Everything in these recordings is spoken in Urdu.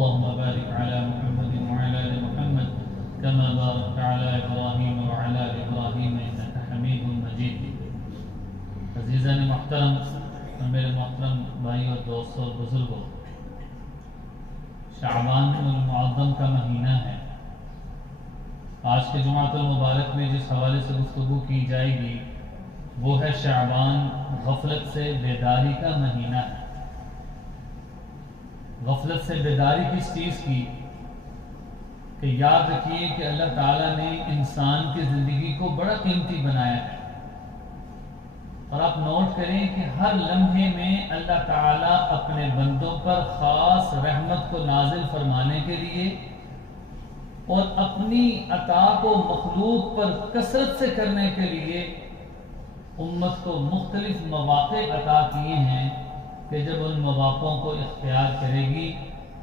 اللهم بارك على محمد وعلى آل محمد كما باركت على إبراهيم وعلى آل إبراهيم إنك حميد مجيد. عزیزان محترم اور میرے محترم بھائیوں دوستوں اور بزرگوں، شعبان المعظم کا مہینہ ہے۔ آج کے جمعۃ المبارک میں جس حوالے سے گفتگو کی جائے گی وہ ہے شعبان غفلت سے بیداری کا مہینہ ہے۔ غفلت سے بیداری کس چیز کی؟ کہ یاد رکھیے کہ اللہ تعالیٰ نے انسان کی زندگی کو بڑا قیمتی بنایا ہے، اور آپ نوٹ کریں کہ ہر لمحے میں اللہ تعالیٰ اپنے بندوں پر خاص رحمت کو نازل فرمانے کے لیے اور اپنی عطا کو مخلوق پر کثرت سے کرنے کے لیے امت کو مختلف مواقع عطا کیے ہیں کہ جب ان مواقعوں کو اختیار کرے گی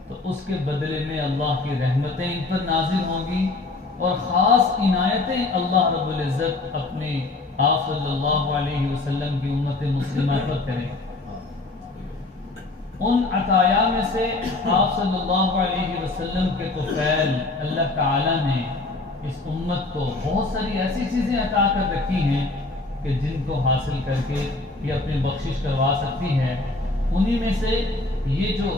تو اس کے بدلے میں اللہ کی رحمتیں ان پر نازل ہوں گی، اور خاص عنایتیں اللہ رب العزت اپنے آپ صلی اللہ علیہ وسلم کی امت مسلمہ پر کریں۔ ان عطایا میں سے آپ صلی اللہ علیہ وسلم کے طفیل اللہ تعالیٰ نے اس امت کو بہت ساری ایسی چیزیں عطا کر رکھی ہیں کہ جن کو حاصل کر کے یہ اپنی بخشش کروا سکتی ہے۔ انہی میں سے یہ جو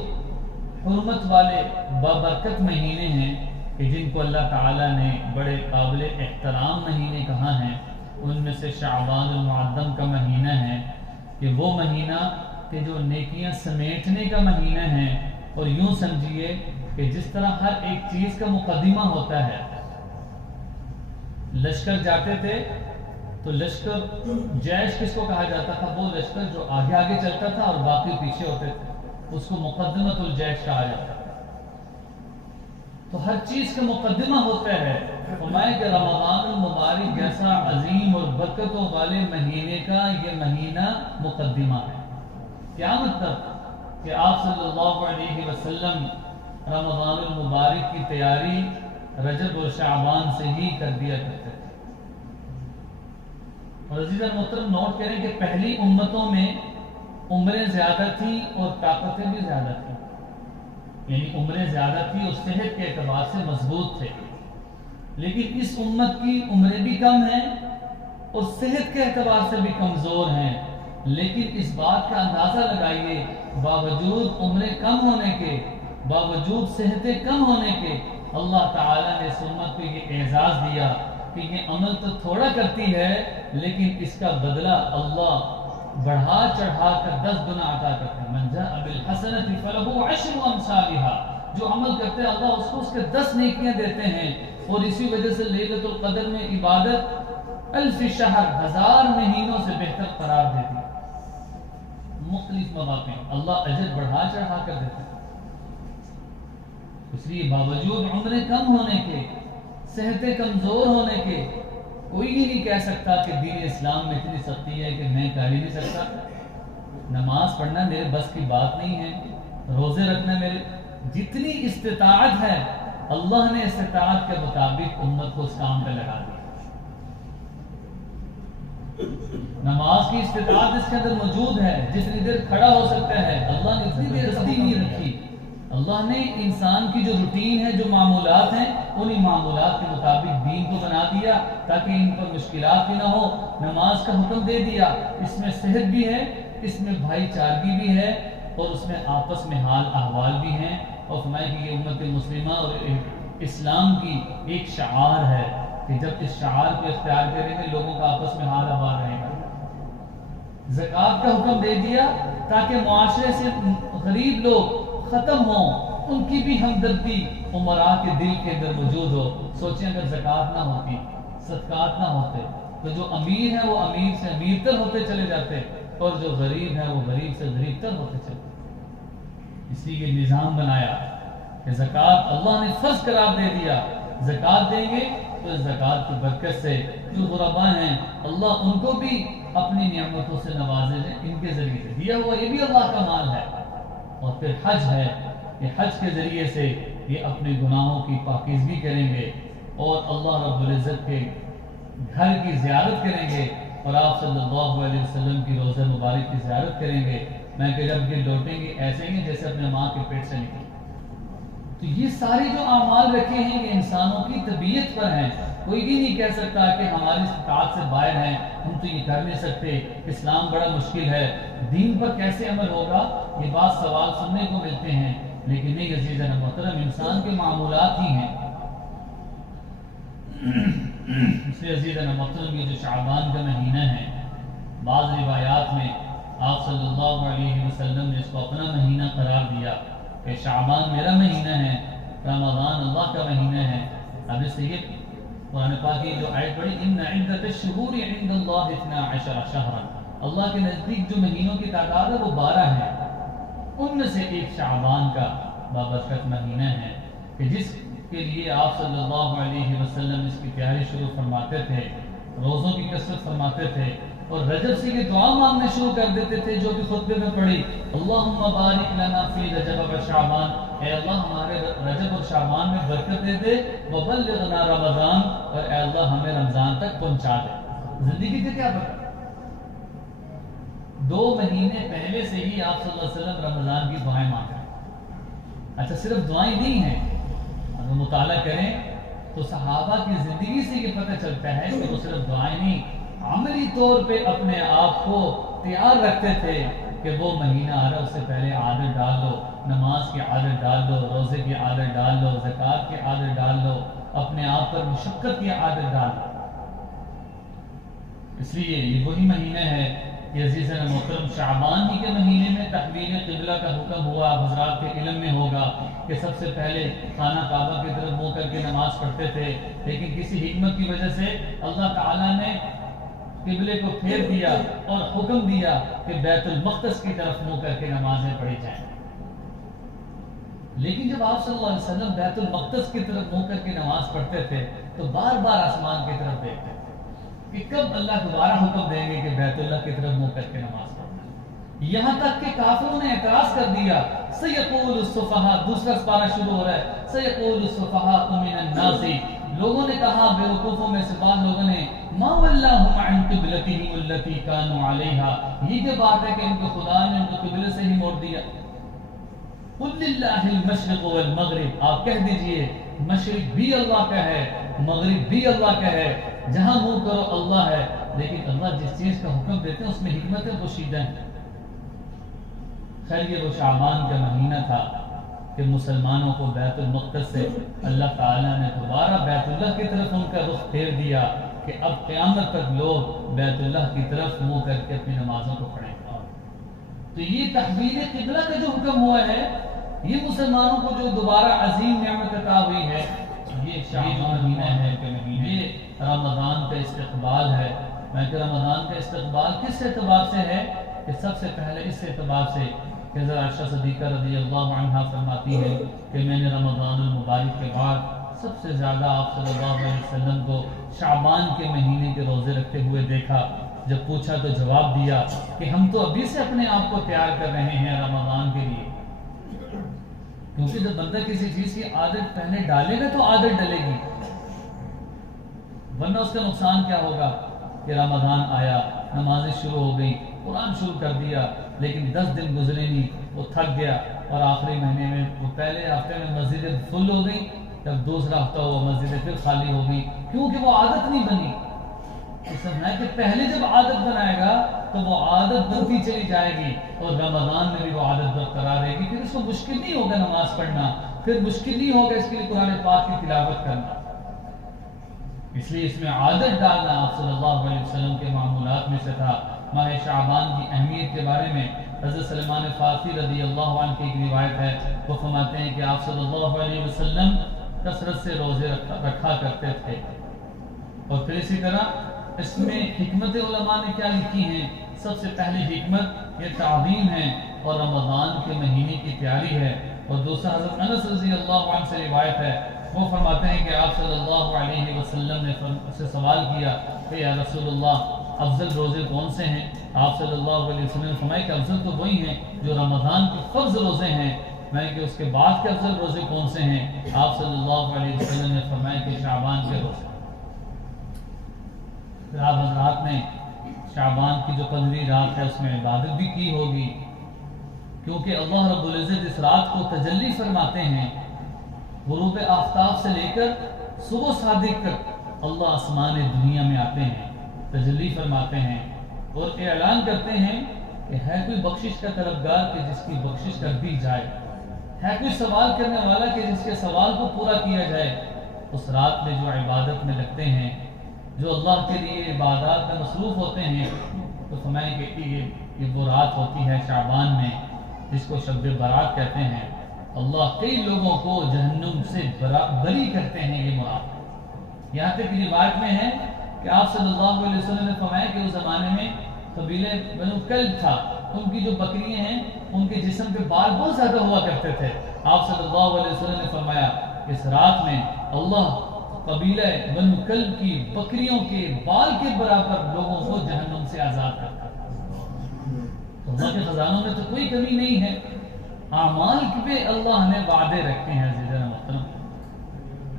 حرمت والے بابرکت مہینے ہیں کہ جن کو اللہ تعالیٰ نے بڑے قابل احترام مہینے کہا ہیں، ان میں سے شعبان المعظم کا مہینہ ہے کہ وہ مہینہ کہ جو نیکیاں سمیٹنے کا مہینہ ہے۔ اور یوں سمجھیے کہ جس طرح ہر ایک چیز کا مقدمہ ہوتا ہے، لشکر جاتے تھے تو لشکر جیش کس کو کہا جاتا تھا؟ وہ لشکر جو آگے آگے چلتا تھا اور باقی پیچھے ہوتے تھے، اس کو مقدمۃ الجیش کہا جاتا تھا۔ تو ہر چیز کا مقدمہ ہوتا ہے۔ فرمایا کہ رمضان المبارک جیسا عظیم اور برکتوں والے مہینے کا یہ مہینہ مقدمہ ہے۔ کیا مطلب؟ کہ آپ صلی اللہ علیہ وسلم رمضان المبارک کی تیاری رجب اور شعبان سے ہی کر دیا کرتے تھے۔ اور عزیزان محترم نوٹ کریں کہ پہلی امتوں میں عمریں زیادہ تھیں اور طاقتیں بھی زیادہ تھیں، یعنی عمریں زیادہ تھیں اور صحت کے اعتبار سے مضبوط تھے، لیکن اس امت کی عمریں بھی کم ہیں اور صحت کے اعتبار سے بھی کمزور ہیں، لیکن اس بات کا اندازہ لگائیے باوجود عمریں کم ہونے کے، باوجود صحتیں کم ہونے کے، اللہ تعالیٰ نے اس امت کو یہ اعزاز دیا کہ یہ عمل تو تھوڑا کرتی ہے لیکن اس کا بدلہ اللہ بڑھا چڑھا کر 10 گنا عطا کرتے ہیں۔ من جاء بالحسنۃ فلہ عشر امثالها، جو عمل کرتے ہیں اللہ اس کو اس کے 10 نیکیاں دیتے ہیں۔ اور اسی وجہ سے لیلۃ القدر میں عبادت 1000 شہر، 1000 مہینوں سے بہتر قرار دیتی ہے۔ مختلف مواقع اللہ اجر بڑھا چڑھا کر دیتے ہیں۔ اس لیے باوجود عمریں کم ہونے کے، صحتیں کمزور ہونے کے، کوئی بھی نہیں کہہ سکتا کہ دین اسلام میں اتنی سختی ہے کہ میں کر ہی نہیں سکتا۔ نماز پڑھنا میرے بس کی بات نہیں ہے، روزے رکھنا میرے، جتنی استطاعت ہے اللہ نے استطاعت کے مطابق امت کو اس کام پہ لگا دیا۔ نماز کی استطاعت اس کے اندر موجود ہے، جتنی دیر کھڑا ہو سکتا ہے اللہ نے اتنی دیر سختی نہیں رکھی۔ اللہ نے انسان کی جو روٹین ہے، جو معمولات ہیں، انہی معمولات کے مطابق دین کو بنا دیا تاکہ ان پر مشکلات بھی نہ ہو۔ نماز کا حکم دے دیا، اس میں صحت بھی ہے، اس میں بھائی چارگی بھی ہے، اور اس میں آپس میں حال احوال بھی ہیں۔ اور فرمایا کہ یہ امت مسلمہ اور اسلام کی ایک شعار ہے کہ جب اس شعار کو اختیار کریں گے لوگوں کا آپس میں حال احوال رہے گا۔ زکوٰۃ کا حکم دے دیا تاکہ معاشرے سے غریب لوگ ختم ہوں، ان کی بھی ہمدردی امراء کے دل کے اندر موجود ہو۔ سوچیں اگر زکوٰۃ نہ ہوتی، صدقات نہ ہوتے تو جو امیر ہیں وہ امیر سے امیر تر ہوتے چلے جاتے، اور جو غریب ہیں وہ غریب سے غریب تر ہوتے چلے جاتے۔ اس لیے یہ نظام بنایا کہ زکوٰۃ اللہ نے فرض قرار دے دیا، زکوٰۃ دیں گے تو زکوٰۃ کی برکت سے جو غرباء ہیں اللہ ان کو بھی اپنی نعمتوں سے نوازے ہیں، ان کے ذریعے سے دیا ہوا یہ بھی اللہ کا مال ہے۔ اور پھر حج ہے، یہ حج کے ذریعے سے یہ اپنے گناہوں کی پاکیزگی کریں گے اور اللہ رب العزت کے گھر کی زیارت کریں گے، اور آپ صلی اللہ علیہ وسلم کی روضہ مبارک کی زیارت کریں گے۔ میں کہ جب یہ لوٹیں گے ایسے ہی جیسے اپنے ماں کے پیٹ سے نکلے، تو یہ سارے جو اعمال رکھے ہیں یہ انسانوں کی طبیعت پر ہیں. کوئی بھی نہیں کہہ سکتا کہ ہماری استطاعت سے باہر ہیں، ہم تو یہ کر نہیں سکتے، اسلام بڑا مشکل ہے، دین پر کیسے عمل ہوگا. یہ بات سوال سننے کو ملتے ہیں، لیکن نہیں عزیزان محترم، انسان کے معمولات ہی ہیں. اس لیے عزیزان محترم، یہ جو شعبان کا مہینہ ہے، بعض روایات میں آپ صلی اللہ علیہ وسلم نے اس کو اپنا مہینہ قرار دیا کہ شعبان میرا مہینہ ہے، رمضان اللہ کا مہینہ ہے. اب اس سے یہ قرآن پاک کی جو آیت پڑھی، ان عدت الشہور عند اللہ 12 شہرا، اللہ کے نزدیک جو مہینوں کی تعداد ہے وہ 12 ہے، ان میں سے ایک شعبان کا بابرکت مہینہ ہے کہ جس کے لیے آپ صلی اللہ علیہ وسلم اس کی تیاری شروع فرماتے تھے، روزوں کی کثرت فرماتے تھے، اور رجب سے یہ دعا مانگنا شروع کر دیتے تھے جو کہ خطبے میں پڑھی، اللہم بارک لنا فی رجب و شعبان، اے اللہ ہمارے رجب اور شعبان میں برکت دے دے، وبلغنا رمضان، اور اے اللہ ہمیں رمضان تک پہنچا دے. زندگی کا کیا پتہ، 2 مہینے پہلے سے ہی آپ صلی اللہ علیہ وسلم رمضان کی دعائیں مانگ رہے ہیں. اچھا صرف دعائیں نہیں ہیں، اگر مطالعہ کریں تو صحابہ کی زندگی سے یہ پتہ چلتا ہے کہ وہ صرف دعائیں نہیں، عملی طور پہ اپنے آپ کو تیار رکھتے تھے کہ وہ مہینہ آ رہا ہے، اس سے پہلے عادت ڈال لو، نماز کی عادت ڈال لو، روزے کی عادت ڈال لو، زکوٰۃ کی عادت ڈال لو، اپنے آپ پر مشقت کی عادت ڈال لو. اس لیے یہ وہی مہینہ ہے کہ عزیزان محترم، شعبان ہی کے مہینے میں تحویل قبلہ کا حکم ہوا. حضرات کے علم میں ہوگا کہ سب سے پہلے خانہ کعبہ کی طرف منہ کر کے نماز پڑھتے تھے، لیکن کسی حکمت کی وجہ سے اللہ تعالیٰ نے قبلے کو پھیر دیا اور حکم دیا کہ بیت المقدس کی طرف منہ کر کے نمازیں پڑھی جائیں. لیکن جب آپ صلی اللہ علیہ وسلم بیت المقدس کی طرف منہ کر کے نماز پڑھتے تھے تو بار بار آسمان کی طرف دیکھتے تھے کہ کب اللہ دوبارہ حکم دیں گے کہ بیت اللہ کی طرف منہ کر کے نماز پڑھنا. یہاں تک کہ کافروں نے اعتراض کر دیا، سیقول السفہاء، دوسرا سپارہ شروع ہو رہا ہے، سیقول السفہاء من الناس، لوگوں نے کہا، بے وقوفوں میں سے بعض لوگوں نے، ما ولاہم عن قبلتہم التی کانوا علیہا، یہ جو بات ہے کہ ان کو خدا نے ان کو قبلے سے ہی موڑ دیا. قل للہ المشرق والمغرب، آپ کہہ دیجئے مشرق بھی اللہ کا ہے، مغرب بھی اللہ کا ہے، جہاں منہ کرو اللہ ہے. لیکن اللہ جس چیز کا حکم دیتے ہیں اس میں حکمتیں پوشیدہ ہیں. خیر یہ وہ شعبان کا مہینہ تھا کہ مسلمانوں کو بیت المقدس سے اللہ تعالیٰ نے دوبارہ بیت اللہ کی طرف ان کا رخ پھیر دیا کہ اب قیامت تک لوگ بیت اللہ کی طرف منہ کر کے اپنی نمازوں کو پڑھیں. تو یہ تحویل قبلہ کا جو حکم ہوا ہے، یہ مسلمانوں کو جو دوبارہ عظیم نعمت عطا ہوئی ہے، یہ شعبان مہینہ ہے کہ یہ رمضان کا استقبال ہے. میں کہ رمضان کا استقبال کس اعتبار سے ہے کہ سب سے پہلے اس اعتبار سے کہ حضرت عائشہ صدیقہ رضی اللہ عنہا فرماتی ہے کہ میں نے رمضان المبارک کے بعد سب سے زیادہ آپ صلی اللہ علیہ وسلم کو شعبان کے مہینے کے روزے رکھتے ہوئے دیکھا. جب پوچھا تو جواب دیا کہ ہم تو ابھی سے اپنے آپ کو تیار کر رہے ہیں رمضان کے لیے. کیونکہ جب بندہ کسی چیز کی عادت پہلے ڈالے گا تو عادت ڈلے گی، ورنہ اس کا نقصان کیا ہوگا کہ رمضان آیا، نمازیں شروع ہو گئی، قرآن شروع کر دیا، لیکن 10 دن گزرے نہیں، وہ تھک گیا، اور آخری مہینے میں وہ پہلے ہفتے میں مسجدیں فل ہو گئی، جب دوسرا ہفتہ ہوا مسجدیں پھر خالی ہو گئی، کیونکہ وہ عادت نہیں بنی. سمجھنا کہ پہلے جب عادت بنائے گا تو وہ عادت بنتی چلی جائے گی، اور رمضان میں بھی وہ عادت برقرار رہے گی. پھر اس کو مشکل نہیں ہوگا نماز پڑھنا، پھر مشکل نہیں ہوگا اس کے لیے قرآن پاک کی تلاوت کرنا. اس لیے اس میں عادت ڈالنا آپ صلی اللہ علیہ وسلم کے معمولات میں سے تھا. ماہ شعبان کی اہمیت کے بارے میں حضرت سلمان فارسی رضی اللہ عنہ کی ایک روایت ہے، وہ فرماتے ہیں کہ آپ صلی اللہ علیہ وسلم کثرت سے روزے رکھا کرتے تھے. اور پھر اسی طرح اس میں حکمت علماء نے کیا لکھی ہیں، سب سے پہلی حکمت یہ تعظیم ہے اور رمضان کے مہینے کی تیاری ہے. اور دوسرا حضرت انس رضی اللہ عنہ سے روایت ہے، وہ فرماتے ہیں کہ آپ صلی اللہ علیہ وسلم نے سے سوال کیا کہ یا رسول اللہ افضل روزے کون سے ہیں؟ آپ صلی اللہ علیہ وسلم نے فرمایا کہ افضل تو وہی ہیں جو رمضان کے فرض روزے ہیں. میں کہ اس کے بعد کے افضل روزے کون سے ہیں؟ آپ صلی اللہ علیہ وسلم نے فرمایا کہ شعبان کے روزے. پھر آپ حضرات نے شعبان کی جو 15 رات ہے اس میں عبادت بھی کی ہوگی، کیونکہ اللہ رب العزت اس رات کو تجلی فرماتے ہیں غروب آفتاب سے لے کر صبح صادق تک اللہ آسمان دنیا میں آتے ہیں، تجلی فرماتے ہیں اور اعلان کرتے ہیں کہ ہے کوئی بخشش کا طلبگار کہ جس کی بخشش کر دی جائے، ہے کوئی سوال کرنے والا کہ جس کے سوال کو پورا کیا جائے۔ اس رات میں جو عبادت میں لگتے ہیں، جو اللہ کے لیے عبادات میں مصروف ہوتے ہیں، تو فرمائیں کہ یہ وہ رات ہوتی ہے شعبان میں جس کو شب برات کہتے ہیں۔ اللہ کئی لوگوں کو جہنم سے بری کرتے ہیں، یہ مراد۔ یہاں تک روایت میں ہے کہ آپ صلی اللہ علیہ وسلم نے فرمایا کہ اس زمانے میں قبیلہ بنو کلب تھا، ان کی جو بکریاں ہیں ان کے جسم پہ بال بہت زیادہ ہوا کرتے تھے۔ آپ صلی اللہ علیہ وسلم نے فرمایا کہ اس رات میں اللہ قبیلہ بنو کلب کی بکریوں کے بال کے برابر لوگوں کو جہنم سے آزاد کرتا ہے۔ اللہ کے خزانوں میں تو کوئی کمی نہیں ہے، اعمال پہ اللہ نے وعدے رکھے ہیں عزیزان محترم۔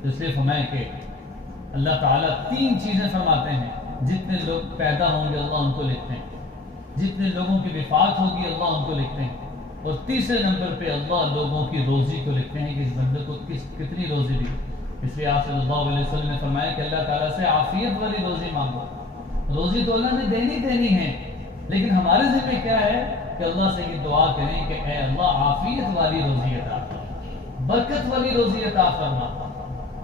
اس لیے فرمائے کہ اللہ تعالیٰ 3 چیزیں فرماتے ہیں، جتنے لوگ پیدا ہوں گے اللہ ان کو لکھتے ہیں، جتنے لوگوں کی وفات ہوگی اللہ ان کو لکھتے ہیں، اور تیسرے نمبر پہ اللہ لوگوں کی روزی کو لکھتے ہیں کہ اس بندے کو کتنی روزی دی۔ اس لیے آپ صلی اللہ علیہ وسلم نے فرمایا کہ اللہ تعالیٰ سے عافیت والی روزی مانگو۔ روزی تو اللہ نے دینی ہے، لیکن ہمارے ذمہ کیا ہے کہ اللہ سے یہ دعا کریں کہ اے اللہ عافیت والی روزی عطا فرما، برکت والی روزی عطا فرما،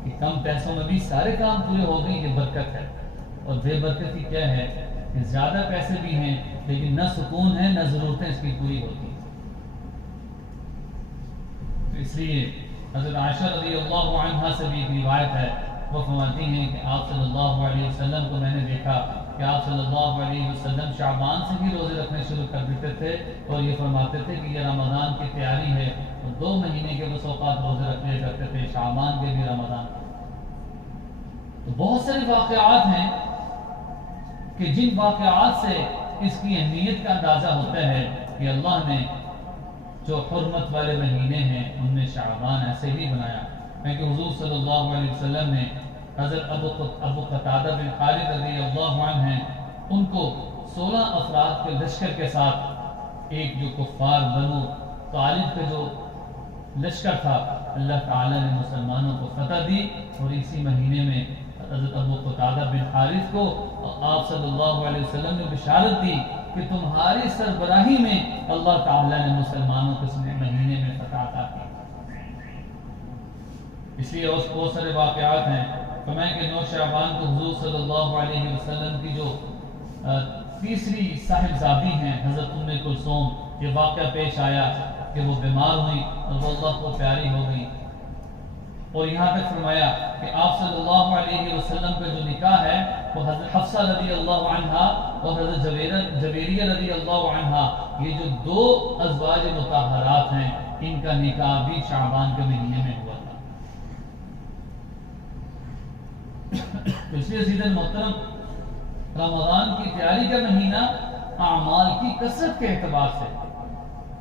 کہ کم پیسوں میں بھی سارے کام پورے ہو گئے، یہ برکت ہے۔ اور بے برکتی کیا ہے کہ زیادہ پیسے بھی ہیں لیکن نہ سکون ہے نہ ضرورتیں اس کی پوری ہوتی ہیں۔ اس لیے حضرت عائشہ رضی اللہ عنہا سے بھی ایک روایت ہے، وہ فرماتی ہیں کہ آپ صلی اللہ علیہ وسلم کو میں نے دیکھا کہ آپ صلی اللہ علیہ وسلم شعبان سے بھی روزے رکھنے شروع کر دیتے تھے، اور یہ فرماتے تھے کہ یہ رمضان کی تیاری ہے، اور 2 مہینے کے وہ اوقات روزے رکھنے کرتے تھے، شعبان کے بھی رمضان کے۔ تو بہت سارے واقعات ہیں کہ جن واقعات سے اس کی اہمیت کا اندازہ ہوتا ہے کہ اللہ نے جو حرمت والے مہینے ہیں ان میں شعبان ایسے ہی بنایا ہے کہ حضور صلی اللہ علیہ وسلم نے حضرت ابو قتادہ بن خالد رضی اللہ عنہ ہیں، ان کو 16 افراد کے لشکر کے ساتھ ایک جو کفار بنو طالب کا جو لشکر تھا، اللہ تعالیٰ نے مسلمانوں کو فتح دی، اور اسی مہینے میں حضرت ابو قتادہ بن حارث کو آپ صلی اللہ علیہ وسلم نے بشارت دی کہ تمہاری سربراہی میں اللہ تعالیٰ نے مسلمانوں کو اس مہینے میں فتح عطا کی۔ اس لیے اس بہت سارے واقعات ہیں۔ فرمایا کہ 9 شعبان کو حضور صلی اللہ علیہ وسلم کی جو تیسری صاحبزادی ہیں حضرت ام کلثوم، یہ واقعہ پیش آیا کہ وہ بیمار ہوئی اور وہ اللہ کو پیاری ہو گئی، اور یہاں تک فرمایا کہ آپ صلی اللہ علیہ وسلم کا جو نکاح ہے وہ حضرت حفصہ رضی اللہ عنہا اور حضرت جویریہ رضی اللہ عنہا، یہ جو 2 ازواج مطہرات ہیں، ان کا نکاح بھی شعبان کے مہینے میں ہوا تھا۔ اس لیے عزیزاً محترم، رمضان کی تیاری کا مہینہ اعمال کی کثرت کے اعتبار سے،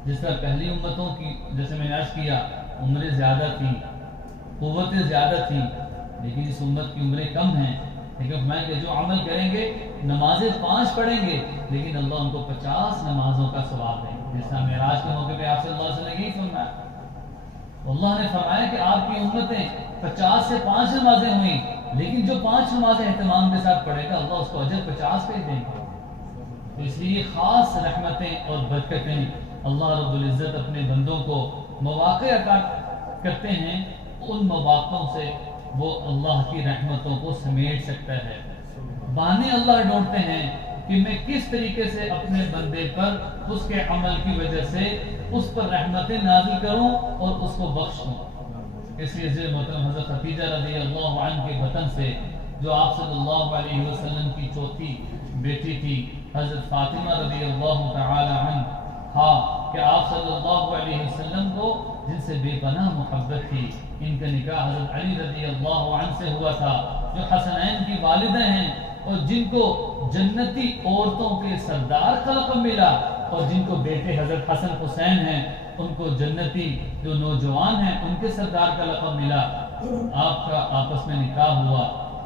جس طرح پہلی امتوں کی جیسے میں نے عرض کیا عمریں زیادہ تھیں، قوتیں زیادہ تھیں، لیکن اس امت کی عمریں کم ہیں، لیکن میں کہ جو عمل کریں گے، نمازیں 5 پڑھیں گے لیکن اللہ ان کو 50 نمازوں کا ثواب دیں گے۔ جیسا معراج کے موقع پہ آپ صلی اللہ علیہ وسلم نے یہی فرمایا، اللہ نے فرمایا کہ آپ کی امتیں 50 سے 5 نمازیں ہوئیں، لیکن جو 5 نمازیں اہتمام کے ساتھ پڑھے گا اللہ اس کو اجر 50 پہ دیں گے۔ تو اس لیے خاص رحمتیں اور برکتیں اللہ رب العزت اپنے بندوں کو مواقع عطا کرتے ہیں، ان مواقعوں سے وہ اللہ کی رحمتوں کو سمیٹ سکتا ہے۔ بہانے اللہ ڈھونڈتے ہیں کہ میں کس طریقے سے اپنے بندے پر اس کے عمل کی وجہ سے اس پر رحمتیں نازل کروں اور اس کو بخشوں۔ اس لیے عزیز محترم حضرت خدیجہ رضی اللہ عنہ کے وطن سے جو آپ صلی اللہ علیہ وسلم کی چوتھی بیٹی تھی حضرت فاطمہ رضی اللہ تعالی عنہ، کہ آپ صلی اللہ علیہ وسلم کو جن سے بے پناہ محبت تھی، ان کا نکاح حضرت علی رضی اللہ عنہ سے ہوا تھا، جو حسنین کی والدہ ہیں اور جن کو جنتی عورتوں کے سردار کا لقب ملا، اور جن کو بیٹے حضرت حسن حسین ہیں ان کو جنتی جو نوجوان ہیں ان کے سردار کا لقب ملا۔ آپ کا آپس میں نکاح ہوا،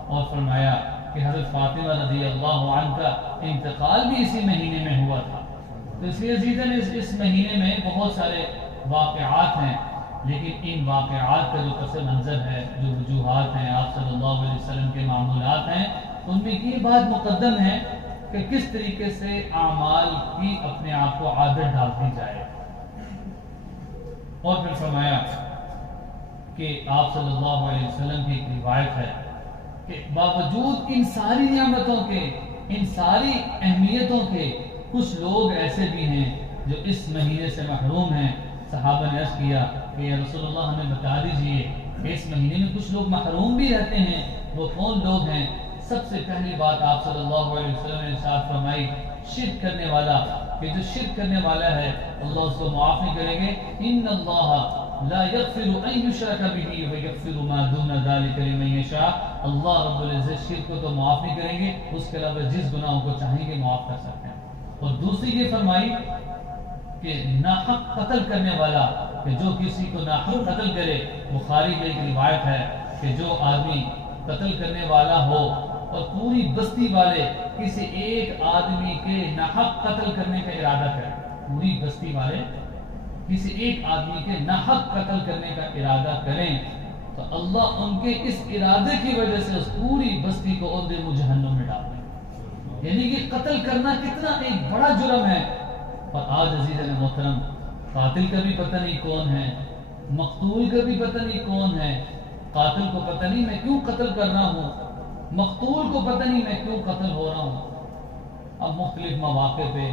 اور فرمایا کہ حضرت فاطمہ رضی اللہ عنہ کا انتقال بھی اسی مہینے میں ہوا تھا۔ تو اس لیے عزیزاً اس مہینے میں بہت سارے واقعات ہیں لیکن ان واقعات کا جو پس منظر ہے، جو وجوہات ہیں، آپ صلی اللہ علیہ وسلم کے معمولات ہیں، ان میں یہ بات مقدم ہے کہ کس طریقے سے اعمال کی اپنے آپ کو عادت ڈال دی جائے۔ اور پھر فرمایا کہ آپ صلی اللہ علیہ وسلم کی ایک روایت ہے کہ باوجود ان ساری نعمتوں کے، ان ساری اہمیتوں کے، کچھ لوگ ایسے بھی ہیں جو اس مہینے سے محروم ہیں۔ صحابہ نے عرض کیا کہ یا رسول اللہ ہمیں بتا دیجئے کہ اس مہینے میں کچھ لوگ محروم بھی رہتے ہیں، وہ کون لوگ ہیں؟ سب سے پہلی بات آپ صلی اللہ علیہ وسلم نے ارشاد فرمائی، شرک کرنے والا، کہ جو شرک کرنے والا ہے اللہ اس کو معاف نہیں کریں گے۔ ان اللہ لا یغفر ان یشرک بہ ویغفر ما دون ذلک لمن یشاء، اللہ رب العزت شرک کو تو معاف نہیں کریں گے، اس کے علاوہ جس گناہوں کو چاہیں گے معاف کر سکتے ہیں۔ اور دوسری یہ فرمائی کہ ناحق قتل کرنے والا، کہ جو کسی کو ناحق قتل کرے، بخاری میں ایک روایت ہے کہ جو آدمی قتل کرنے والا ہو اور پوری بستی والے کسی ایک آدمی کے ناحق قتل کرنے کا ارادہ کریں، پوری بستی والے کسی ایک آدمی کے ناحق قتل کرنے کا ارادہ کریں، تو اللہ ان کے اس ارادے کی وجہ سے اس پوری بستی کو عہدے جہنم میں ڈال دیں۔ یعنی کہ قتل کرنا کتنا ایک بڑا جرم ہے۔ اور آج عزیز محترم، قاتل کا بھی پتہ نہیں کون ہے، مقتول کا بھی پتہ نہیں کون ہے، قاتل کو پتہ نہیں میں کیوں قتل کر رہا ہوں، مقتول کو پتہ نہیں میں کیوں قتل ہو رہا ہوں۔ اب مختلف مواقع پہ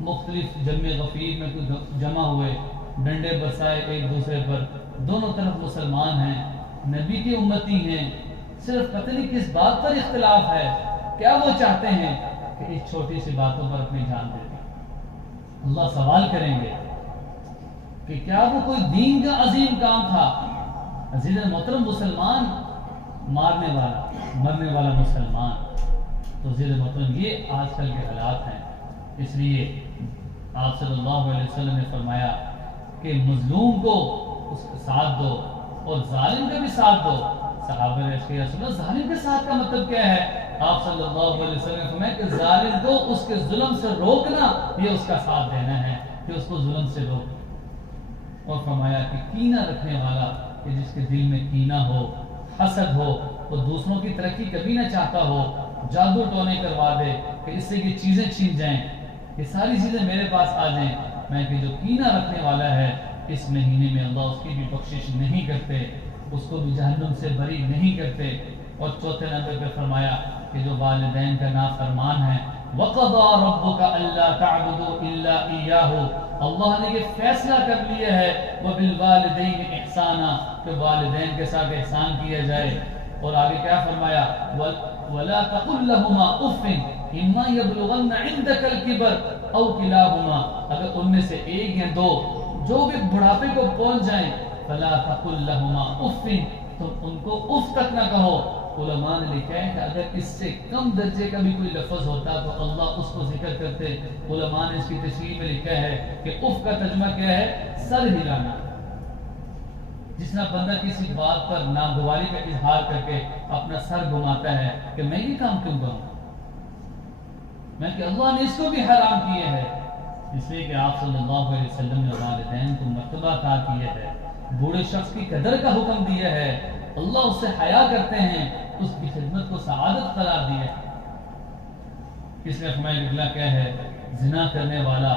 مختلف جمع غفیر میں جمع ہوئے، ڈنڈے برسائے ایک دوسرے پر، دونوں طرف مسلمان ہیں، نبی کی امتی ہیں، صرف پتہ نہیں کس بات پر اختلاف ہے، کیا وہ چاہتے ہیں کہ اس چھوٹی سی باتوں پر اپنی جان دے دیں۔ اللہ سوال کریں گے کہ کیا وہ کوئی دین کا عظیم کام تھا؟ عزیز محترم، مسلمان مارنے والا، مرنے والا مسلمان، تو عزیز محترم یہ آج کل کے حالات ہیں۔ اس لیے آپ صلی اللہ علیہ وسلم نے فرمایا کہ مظلوم کو اس کا ساتھ دو اور ظالم کا بھی ساتھ دو۔ صحابہ نے کہا رسول اللہ ظالم کے ساتھ کا مطلب کیا ہے؟ آپ صلی اللہ علیہ وسلم نے فرمایا کہ ظالم کو اس کے ظلم سے روکنا یہ اس کا ساتھ دینا ہے، کہ اس کو ظلم سے روک۔ اور فرمایا کہ کینہ رکھنے والا، کہ جس کے دل میں کینہ ہو، حسد ہو، وہ دوسروں کی ترقی کبھی نہ چاہتا ہو، جادو ٹونے کروا دے کہ اس سے یہ چیزیں چھین جائیں، یہ ساری چیزیں میرے پاس آ جائیں، میں کہ جو کینہ رکھنے والا ہے اس مہینے میں اللہ اس کی بھی بخشش نہیں کرتے، اس کو بھی جہنم سے بری نہیں کرتے۔ اور چوتھے نمبر پہ فرمایا کہ جو والدین کا نافرمان ہے، وَقَضَىٰ رَبُّكَ أَلَّا تَعْبُدُوا إِلَّا إِيَّاهُ، اللہ نے یہ فیصلہ کر لیا ہے وَبِالْوَالِدَيْنِ إِحْسَانًا، کہ والدین کے ساتھ احسان کیا جائے۔ اور آگے کیا فرمایا؟ وَلَا تَقُلْ لَهُمَا أُفٍّ إِمَّا يَبْلُغَنَّ عِندَكَ الْكِبَرَ أَوْ كِلَاهُمَا، اگر ان میں سے ایک یا دو جو بھی بڑھاپے کو پہنچ جائیں، فَلَا تَقُلْ لَهُمَا أُفٍّ، تم ان کو اف تک نہ کہو۔ علماء نے لکھا ہے کہ اگر اس سے کم درجے کا بھی کوئی لفظ ہوتا تو اللہ اس کو ذکر کرتے۔ علماء نے اس کی تشریح میں لکھا ہے کہ اف کا ترجمہ کیا ہے؟ سر ہلانا۔ جس طرح بندہ کسی بات پر ناگواری کا اظہار کر کے اپنا سر گھماتا ہے کہ میں یہ کام کیوں کروں، میں کہ اللہ نے اس کو بھی حرام کیا ہے۔ اس لیے کہ آپ صلی اللہ علیہ وسلم نے والدین کو مرتبہ عطا کیا ہے، بوڑھے شخص کی قدر کا حکم دیا ہے، اللہ اس سے حیا کرتے ہیں، اس کی خدمت کو سعادت قرار دیا ہے۔ اس لیے فرمایا کہ اللہ کیا ہے؟ زنا کرنے والا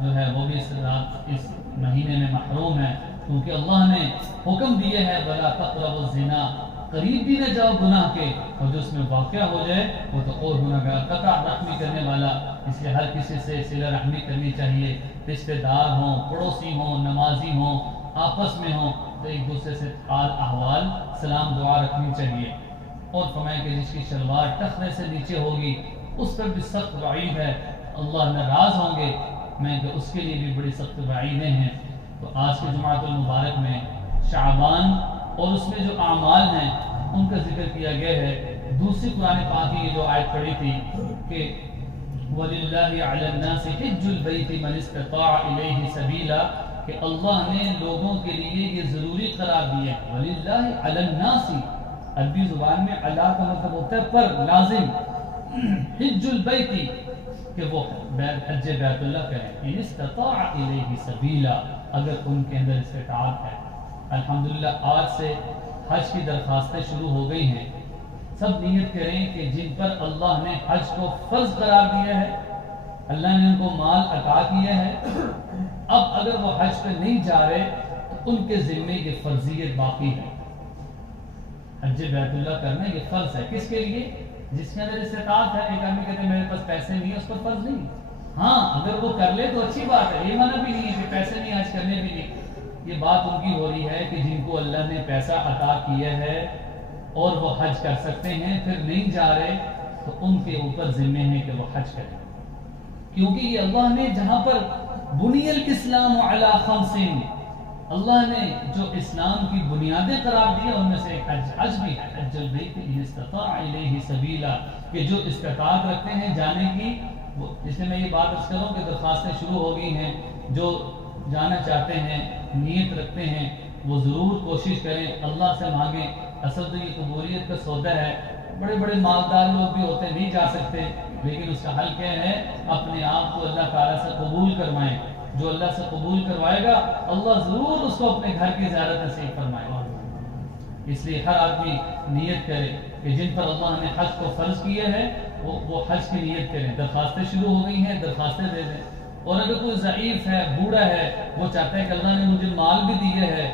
جو ہے وہ بھی اس مہینے میں محروم ہے، کیونکہ اللہ نے حکم دیا ہے وَلَا تَقْرَبُوا الزِّنَا، قریب بھی نہ جاؤ گناہ کے، اور جو اس میں واقع ہو جائے وہ تو اور گناہ گار۔ قطع رحمی کرنے والا، اس لیے ہر کسی سے صلہ رحمی کرنی چاہیے، رشتہ دار ہوں، پڑوسی ہوں، نمازی ہوں، آپس میں ہوں تو ایک دوسرے سے حال احوال سلام دعا رکھنی چاہیے۔ اور فرمایا کہ جس کی شلوار ٹخنے سے نیچے ہوگی اس پر بھی سخت وعید ہے، اللہ ناراض ہوں گے، میں کہ اس کے لیے بھی بڑی سخت وعیدیں ہیں۔ تو آج کے جمعۃ المبارک میں شعبان اور اس میں جو اعمال ہیں ان کا ذکر کیا گیا ہے۔ دوسری قرآن پاک کی یہ جو آیت پڑھی تھی کہ وَلِلَّهِ عَلَى النَّاسِ حِجُّ الْبَيْتِ مَنِ اسْتَطَاعَ إِلَيْهِ سَبِيلًا، کہ اللہ نے لوگوں کے لیے یہ ضروری قرار دیا ہے۔ وَلِلَّهِ عَلَى النَّاسِ، عربی زبان میں علا کا مطلب ہوتا ہے پر، لازم، حج البیت کہ وہ حج بیت اللہ کریں، ان استطاع الیہ سبیلا، اگر ان کے اندر استطاعت ہے۔ الحمدللہ آج سے حج کی درخواستیں شروع ہو گئی ہیں. سب نیت کریں کہ جن پر اللہ نے حج کو فرض قرار دیا ہے، اللہ نے ان کو مال عطا کیا ہے، اب اگر وہ حج پہ نہیں جا رہے تو ان کے ذمے یہ فرضیت باقی ہے. حج بیت اللہ کرنا یہ فرض ہے. کس کے لیے؟ جس کے اندر استطاعت ہے. ایک آدمی کہتے ہیں میرے پاس پیسے نہیں ہے، اس پر فرض نہیں. ہاں اگر وہ کر لے تو اچھی بات ہے، یہ منع بھی نہیں ہے کہ پیسے نہیں حج کرنے بھی نہیں. یہ بات ان کی ہو رہی ہے کہ جن کو اللہ نے پیسہ عطا کیا ہے اور وہ حج کر سکتے ہیں، پھر نہیں جا رہے تو ان کے اوپر ذمہ ہے کہ وہ حج کریں. کیونکہ یہ اللہ نے جہاں پر بنی الاسلام علی خمس، اللہ نے جو اسلام کی بنیادیں قرار دی ان میں سے ایک حج بھی ہے. حج البیت ان استطاع الیہ سبیلا، کہ جو استطاعت رکھتے ہیں جانے کی. اس لیے میں یہ بات عرض کروں کہ درخواستیں شروع ہو گئی ہیں. جو جانا چاہتے ہیں، نیت رکھتے ہیں، وہ ضرور کوشش کریں، اللہ سے مانگیں. اصل تو یہ قبولیت کا سودا ہے. بڑے بڑے مالدار لوگ بھی ہوتے نہیں جا سکتے، لیکن اس کا حل کیا ہے؟ اپنے آپ کو اللہ تعالیٰ سے قبول کروائیں. جو اللہ سے قبول کروائے گا اللہ ضرور اس کو اپنے گھر کی زیارت نصیب فرمائے گا. اس لیے ہر آدمی نیت کرے کہ جن پر اللہ نے حج کو فرض کیا ہے وہ حج کی نیت کریں. درخواستیں شروع ہو گئی ہیں، درخواستیں دے دیں. اور اگر کوئی ضعیف ہے، بوڑھا ہے، وہ چاہتا ہے کہ اللہ نے مجھے مال بھی دیا ہے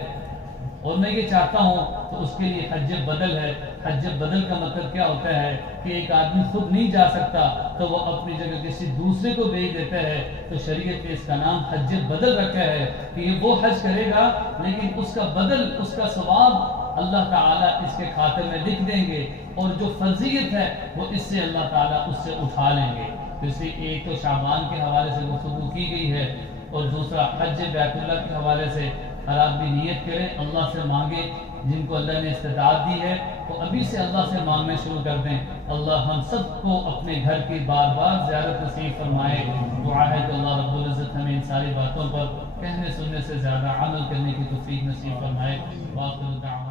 اور میں یہ چاہتا ہوں، تو اس کے لیے حج بدل ہے. حج بدل کا مطلب کیا ہوتا ہے کہ ایک آدمی خود نہیں جا سکتا تو وہ اپنی جگہ کسی دوسرے کو بھیج دیتا ہے. تو شریعت نے اس کا نام حج بدل رکھا ہے کہ یہ وہ حج کرے گا لیکن اس کا بدل، اس کا ثواب اللہ تعالیٰ اس کے خاطر میں لکھ دیں گے، اور جو فرضیت ہے وہ اس سے اللہ تعالیٰ اس سے اٹھا لیں گے. تو اس لیے ایک تو شعبان کے حوالے سے گفتگو کی گئی ہے، اور دوسرا حج بیت اللہ کے حوالے سے ہر آدمی نیت کرے، اللہ سے مانگے. جن کو اللہ نے استطاعت دی ہے وہ ابھی سے اللہ سے مانگنے شروع کر دیں. اللہ ہم سب کو اپنے گھر کی بار بار زیارت نصیب فرمائے. دعا ہے کہ اللہ رب العزت ہمیں ان ساری باتوں پر کہنے سننے سے زیادہ عمل کرنے کی توفیق نصیب فرمائے. وآخر دعوانا